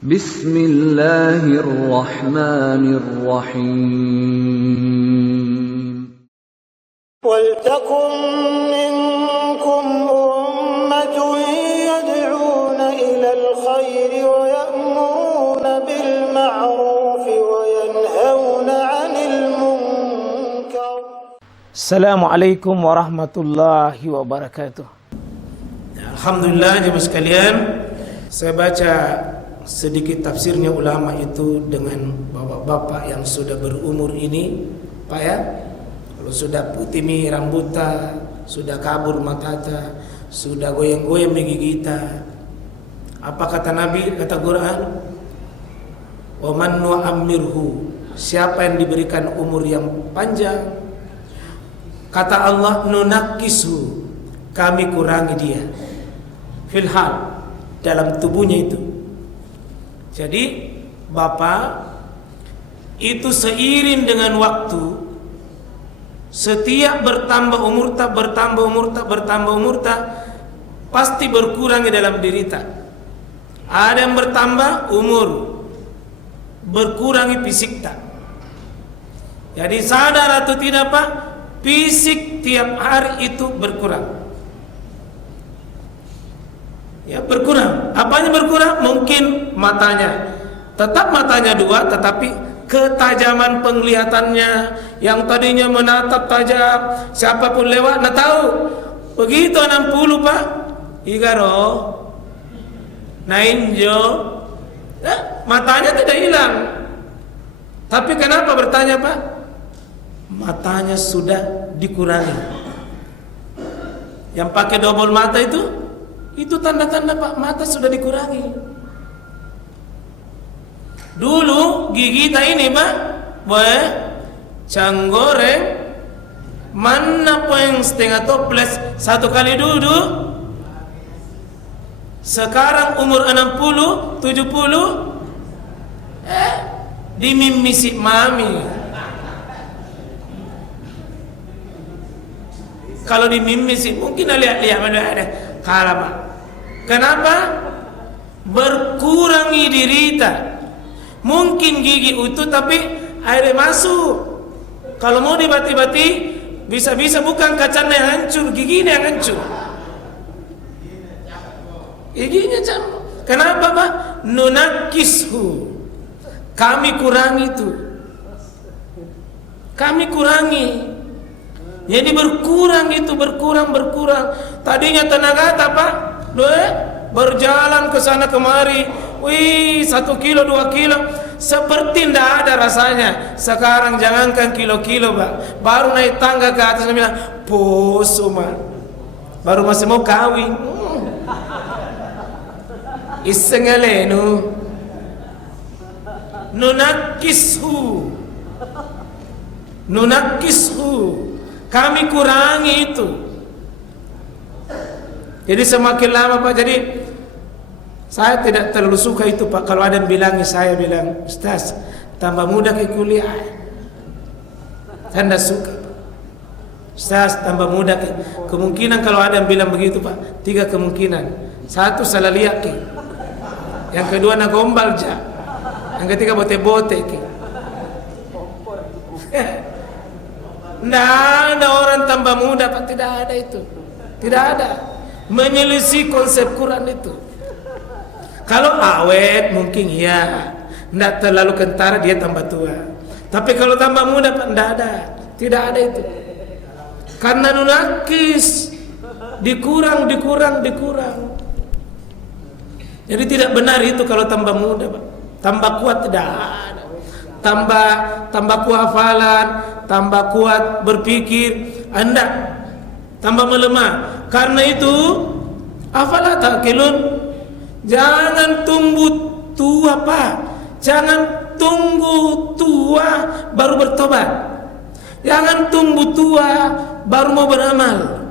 Bismillahirrahmanirrahim. وَلْتَكُنْ مِنْكُمْ أُمَّةٌ يَدْعُونَ إِلَى الْخَيْرِ وَيَأْمُرُونَ بِالْمَعْرُوفِ وَيَنْهَوْنَ عَنِ الْمُنْكَرِ. Assalamualaikum warahmatullahi wabarakatuh. Alhamdulillah jemaah sekalian, saya baca sedikit tafsirnya ulama itu dengan bapak-bapak yang sudah berumur ini, Pak ya. Kalau sudah putih rambutnya, sudah kabur matanya, sudah goyang-goyang gigita. Apa kata Nabi, kata Quran? Wa man nu'ammirhu, siapa yang diberikan umur yang panjang, kata Allah, nunakkisu, kami kurangi dia filhal, dalam tubuhnya itu. Jadi bapak itu seiring dengan waktu, setiap bertambah umur pasti berkurang di dalam diri tak. Ada yang bertambah umur, berkurangi fisik tak. Jadi sadar atau tidak Pak, fisik tiap hari itu berkurang. Ya berkurang. Apanya berkurang? Mungkin matanya. Tetap matanya dua, tetapi ketajaman penglihatannya yang tadinya menatap tajam, siapapun lewat nak tahu. Begitu 60 Pak, igaro, nainjo, matanya tidak hilang. Tapi kenapa bertanya Pak? Matanya sudah dikurangi. Yang pakai double mata itu tanda-tanda Pak, mata sudah dikurangi. Dulu gigi kita ini Pak, boleh canggoreng, mana poeng setengah toples satu kali duduk. Sekarang umur 60, 70, dimimisi mami. Kalau dimimisi mungkin lihat mana ada kalah. Kenapa? Berkurangi dirita. Mungkin gigi utuh tapi air masuk. Kalau mau dibati-bati, bisa-bisa bukan kacanya yang hancur, giginya yang hancur. Giginya campur. Kenapa Pak? Nunakishu, kami kurangi itu. Kami kurangi. Jadi berkurang itu, berkurang. Tadinya tenaga Pak, berjalan ke sana kemari, 1 kilo 2 kilo seperti tidak ada rasanya. Sekarang jangankan kilo-kilo Pak, baru naik tangga ke atas bilang poso Mak, baru masih mau kawin. Isengalenu nunakishu, kami kurangi itu. Jadi semakin lama Pak, jadi saya tidak terlalu suka itu Pak. Kalau ada yang bilangnya, saya bilang, Ustaz, tambah muda ke kuliah. Saya tidak suka Pak. Ustaz, tambah muda ke. Kemungkinan kalau ada yang bilang begitu Pak, 3 kemungkinan. 1, salah lihat ke. Yang kedua, nak gombal ja. Yang ketiga, bote-bote ke. Tidak ada orang tambah muda Pak, tidak ada itu. Tidak ada. Menyelisih konsep Quran itu. Kalau awet mungkin ya, tidak terlalu kentara dia tambah tua. Tapi kalau tambah muda Pak, tidak ada itu. Karena nunakis, dikurang. Jadi tidak benar itu kalau tambah muda Pak. Tambah kuat tidak ada. Tambah kuat hafalan, tambah kuat berpikir, Anda tambah melemah. Karena itu, afala ta'qilun, jangan tunggu tua Pak. Jangan tunggu tua baru bertobat. Jangan tunggu tua baru mau beramal.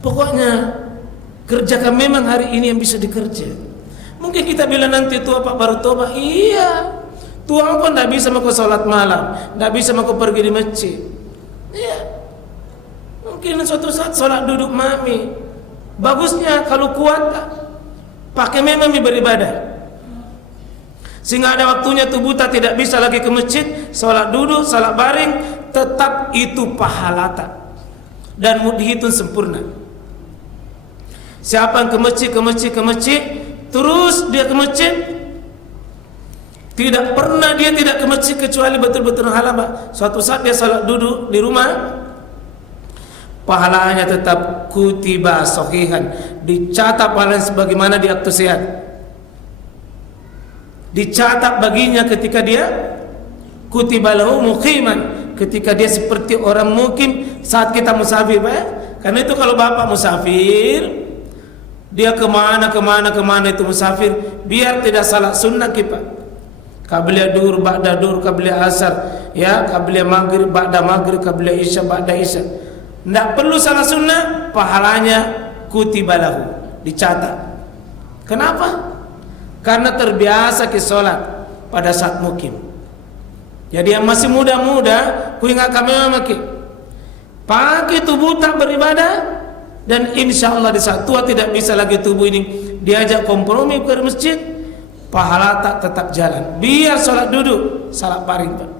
Pokoknya kerjakan memang hari ini yang bisa dikerja. Mungkin kita bilang nanti tua Pak baru tobat. Iya, tua kok tidak bisa mau ke sholat malam, tidak bisa mau pergi di masjid. Iya, mungkin suatu saat sholat duduk mami. Bagusnya kalau kuat pakai memang beribadah. Sehingga ada waktunya tubuh tak tidak bisa lagi ke masjid, salat duduk, salat baring, tetap itu pahala tak dan dihitung sempurna. Siapa yang ke masjid, terus dia ke masjid, tidak pernah dia tidak ke masjid kecuali betul-betul halal. Suatu saat dia salat duduk di rumah, pahalanya tetap kutiba sahihan, dicatat pahalanya sebagaimana di akte sehat. Dicatat baginya ketika dia kutiba lahu muqiman, ketika dia seperti orang mukim saat kita musafir, Karena itu kalau bapak musafir, dia kemana itu musafir, biar tidak salah sunnah kita. Qabliyah duhur, ba'da duhur, qabliyah asar, ya, qabliyah maghrib, ba'da maghrib, qabliyah isya, ba'da isya. Tidak perlu salah sunnah, pahalanya kutiba lahu, dicatat. Kenapa? Karena terbiasa ke sholat pada saat mukim. Jadi yang masih muda-muda, ku ingat kami memakai pakai tubuh tak beribadah. Dan insya Allah di saat tua tidak bisa lagi tubuh ini diajak kompromi ke masjid, pahala tak tetap jalan. Biar sholat duduk, salat baring, Pak.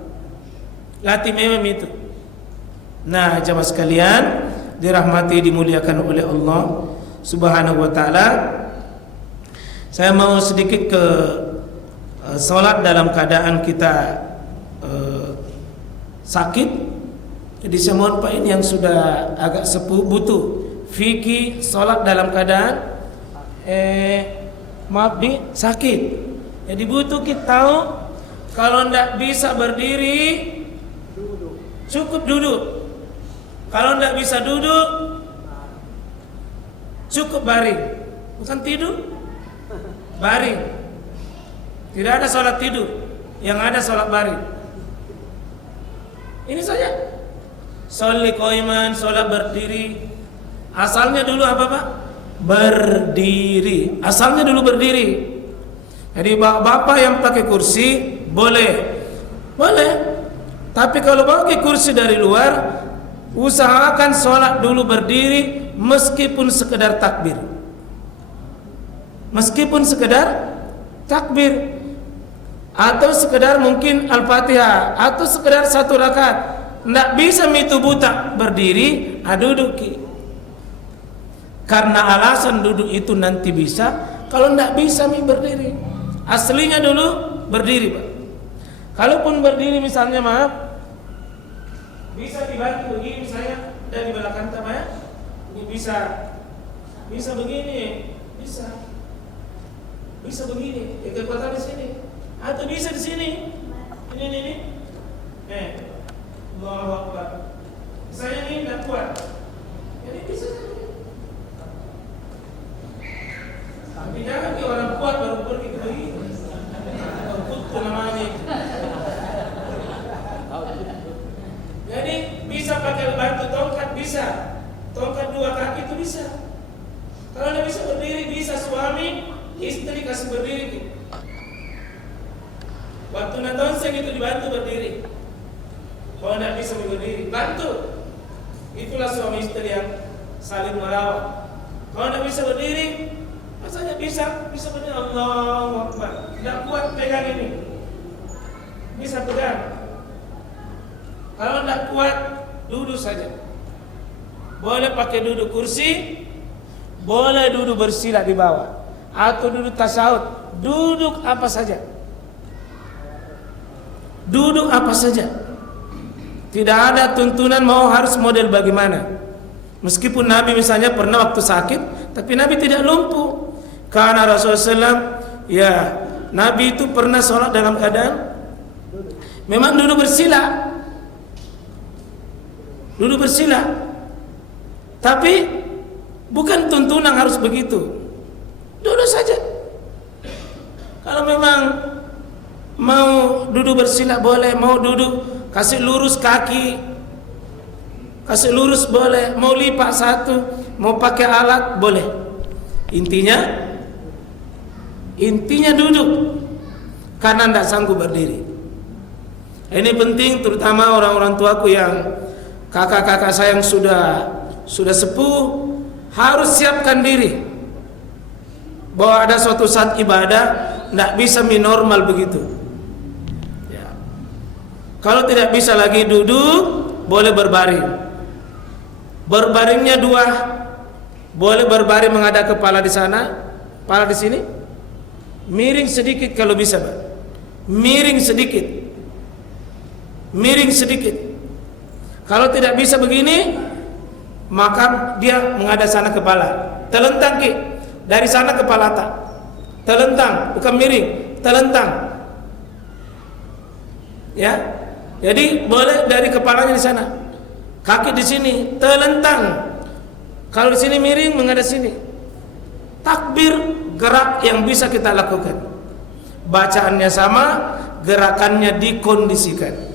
Latih memang itu. Nah, jamaah sekalian, dirahmati dimuliakan oleh Allah Subhanahu wa taala. Saya mau sedikit ke sholat dalam keadaan kita sakit. Jadi saya mohon Pak ini yang sudah agak sepuh butuh fikih sholat dalam keadaan sakit. Jadi butuh kita tahu kalau tidak bisa berdiri cukup duduk. Kalau tidak bisa duduk cukup baring. Bukan tidur, baring. Tidak ada sholat tidur, yang ada sholat baring. Ini saja. Sholli qaiman, sholat berdiri. Asalnya dulu apa Pak? Berdiri. Asalnya dulu berdiri. Jadi bapak yang pakai kursi boleh. Tapi kalau pakai kursi dari luar, usahakan sholat dulu berdiri meskipun sekedar takbir. Meskipun sekedar takbir, atau sekedar mungkin Al-Fatihah, atau sekedar satu rakaat. Tidak bisa itu buta berdiri, duduk. Karena alasan duduk itu nanti bisa, kalau tidak bisa berdiri. Aslinya dulu berdiri, Pak. Kalaupun berdiri misalnya bisa dibantu begini misalnya dari belakang ya. Ini bisa begini, bisa begini. Ya kekuatan di sini, atau bisa di sini. Ini. Allahu Akbar. Saya ini tidak kuat. Jadi bisa. Tapi jangan ke orang kuat baru pergi ke begini. Kutu namanya. Jadi bisa pakai batu tongkat bisa. Tongkat 2 kaki itu bisa. Kalau tidak bisa berdiri, bisa suami istri kasih berdiri. Waktu natonseng itu dibantu berdiri. Kalau tidak bisa berdiri, bantu. Itulah suami istri yang saling merawat. Kalau tidak bisa berdiri, masanya bisa berdiri. Allahu Akbar. Tidak kuat pegang ini, bisa pegang. Kalau tidak kuat, duduk saja. Boleh pakai duduk kursi, boleh duduk bersila di bawah, atau duduk tasyahud. Duduk apa saja. Duduk apa saja. Tidak ada tuntunan mau harus model bagaimana. Meskipun Nabi misalnya pernah waktu sakit, tapi Nabi tidak lumpuh. Karena Rasulullah SAW, Nabi itu pernah sholat dalam keadaan memang duduk bersila. Duduk bersila. Tapi bukan tuntunan harus begitu. Duduk saja. Kalau memang mau duduk bersila boleh, mau duduk kasih lurus kaki, kasih lurus boleh, mau lipat satu, mau pakai alat boleh. Intinya duduk, karena tidak sanggup berdiri. Ini penting terutama orang-orang tuaku yang kakak-kakak saya yang sudah sepuh, harus siapkan diri. bahwa ada suatu saat ibadah tidak bisa normal begitu. Ya. Kalau tidak bisa lagi duduk, boleh berbaring. Berbaringnya dua, boleh berbaring menghadap kepala di sana, kepala di sini, miring sedikit kalau bisa, Pak. Miring sedikit, miring sedikit. Kalau tidak bisa begini, maka dia menghadap sana kepala, telentang ki. Dari sana kepala tak telentang, bukan miring, telentang. Ya, jadi boleh dari kepalanya di sana, kaki di sini, telentang. Kalau di sini miring, menghadap sini. Takbir, gerak yang bisa kita lakukan. Bacaannya sama, gerakannya dikondisikan.